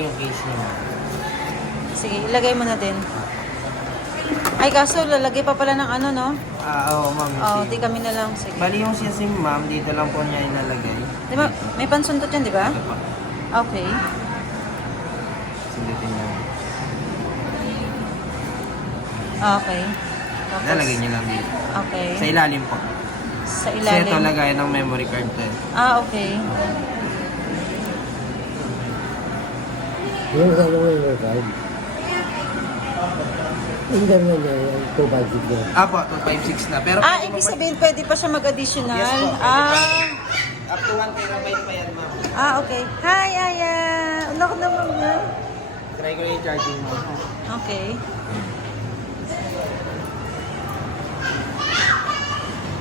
yung case niya, ma'am. Sige, ilagay mo na din. Ay, kaso lalagay pa pala ng ano, no? Oo, ma'am. Yung Oo, SIM. di kami na lang. Sige. Bali yung SIM, ma'am, dito lang po niya inalagay. Di ba, may pansundot yan, di ba? Ito po. Okay. Sundutin niyo. Okay. Tapos, Lalagay niyo lang dito. okay. Sa ilalim po. Sa Kasi ilalim. ito lagayan ng memory card to. Okay. Yung sa memory card. Hindi naman niya yung 256 yan. Apo, 256 na. Pero pwede Ibig mo pa- sabihin, pwede pa siya mag-additional? Yes po. Up to 1 terabyte pa yan, ma'am. Okay. Hi, Aya! Anak naman yan. Try ko yung charging mo. Okay.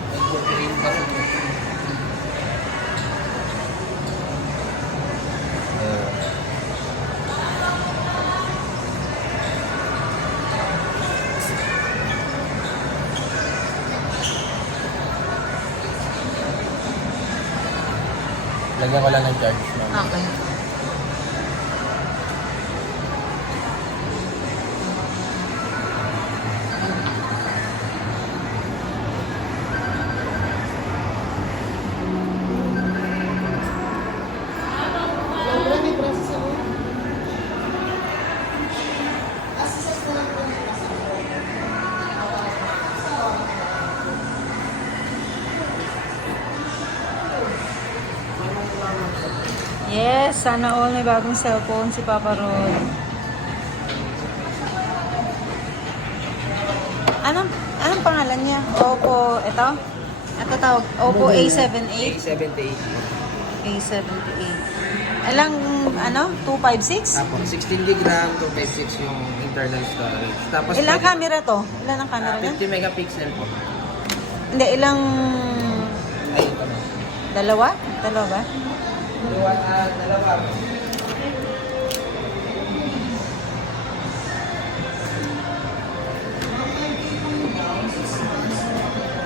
Medyo green kasi. Lagyan ko lang ng charge, ma'am. Okay. Yes, sana all may bagong cellphone si Papa Rod. Anong pangalan niya? Oppo, ito? Ito tawag, Oppo A78. A78. A78. Alang, 256? Apo, 16 GB RAM, 256 yung internal storage. Tapos Ilang pwede- camera to? Ilan ang camera niya? 50 megapixel po. Hindi, ilang... Ay, ito na. Dalawa? Dalawa ba? Dalawa.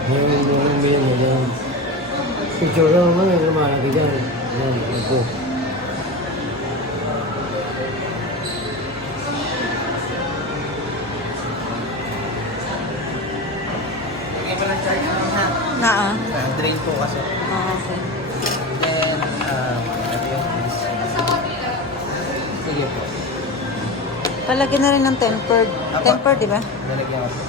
Yung million na yan. Picture lang naman yung lumalaki dyan. Yan, ito. Lagay mo lang charge mo ha. Naa. Drain po kasi. Okay. Then, ano yung sige po. Palagyan na rin ng tempered. Apo. Tempered, di ba? Nalagyan ko.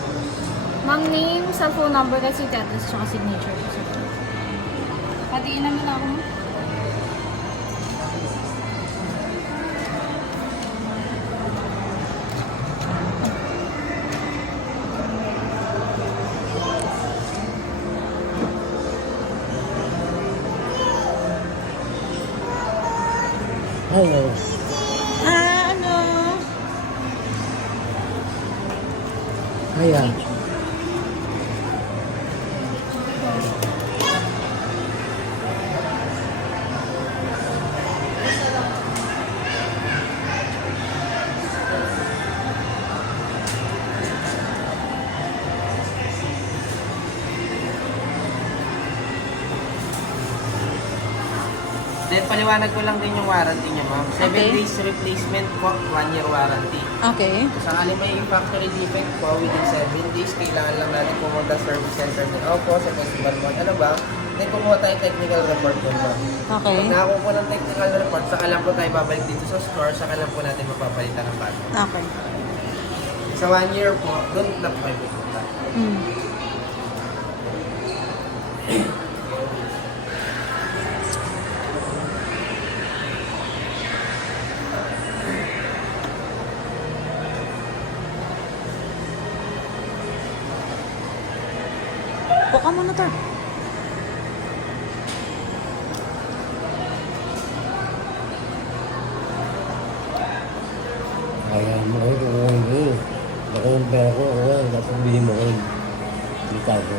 Ma'am, name, cellphone number, that's yung address, tsaka signature. Patiin naman ako mo. Hello. Ano? Ayan. Then, paliwanag ko lang din yung warranty niya, ma'am. 7 Okay. days replacement po, 1 year warranty. Okay. Kung sakali may factory defect po, within 7 days, kailangan lang natin pumunta sa service center ng Oppo, sa Festival Mall, ano ba? Then, kumuha tayong technical report po, ma'am. Okay. Pag nakakuha po ng technical report, saka lang po tayo babalik dito sa store, saka lang po natin mapapalitan ng bago. Okay. Sa 1 year po, doon na po kayo pupunta. Hmm. Buka mo na to. Kaya mo kayo kung hindi. Baka yung pera ko, dapat bilhin mo kayo. Hindi tayo.